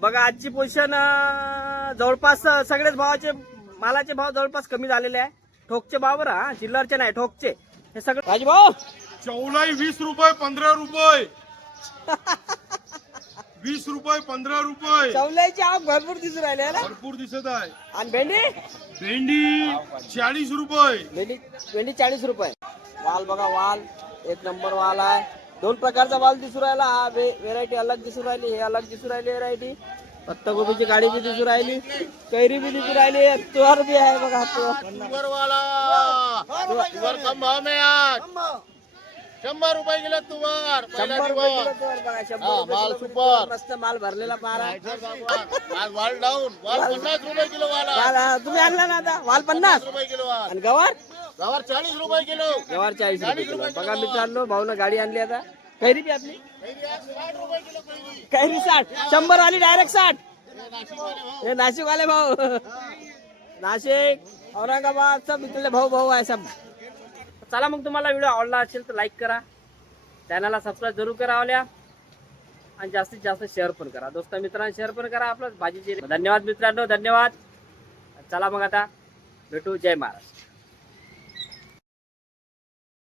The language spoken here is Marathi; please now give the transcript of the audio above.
बघा आजची पोझिशन जवळपास सगळेच भावाचे मालाचे भाव जवळपास कमी झालेले आहे. ठोकचे भाव बरं, हा चिल्लरचे नाही, ठोकचे हे सगळे. राजभाऊ चौलाई 20 रुपये 15 रुपये 20 रुपये 15 रुपये चवल्याची आवक भरपूर दिसून राहिले ना. भरपूर दिसत आहे. आणि भेंडी भेंडी 40 रुपये. भेंडी 40 रुपये. वाल बघा, वाल एक नंबर वाल आहे. दोन प्रकारचा वाल दिसून राहिला. हा व्हेरायटी अलग दिसून राहिली, हे अलग दिसून राहिली व्हेरायटी. पत्तागोबीची गाडी बी दिसून राहिली, कैरी बी दिसून राहिली, तुवर बी आहे बघा. तुवर वाला तुवर कम भाव में आज 100 रुपये किलो तुवर. 100 रुपये किलो तुवर बघा. 100 रुपये माल किलो सुपर. मस्त माल भरलेला पारा. आज वाल डाऊन. वाल 50 रुपये किलो वाला. वाल तुम्ही आणला ना आता. वाल 50 रुपये किलो वाल. आणि गवार गवार 40 रुपये किलो. गवार 40 रुपये किलो. बघा मित्रांनो, भाऊनं गाडी आणली आता. कैरी बी आपली 60 रुपये किलो कैरी. कैरी 60. 100 वाली डायरेक्ट 60. हे नाशिक वाले भाऊ, नाशिक औरंगाबाद सब इथले भाऊ भाऊ आहे सब. चला मग, तुम्हाला व्हिडिओ आवडला असेल तर लाईक करा, चॅनलला सबस्क्राईब जरूर करा आवल्या, आणि जास्तीत जास्त शेअर पण करा. दोस्त मित्रांना शेअर पण करा आपलं भाजीची. धन्यवाद मित्रांनो, धन्यवाद. चला मग आता भेटू. जय महाराष्ट्र.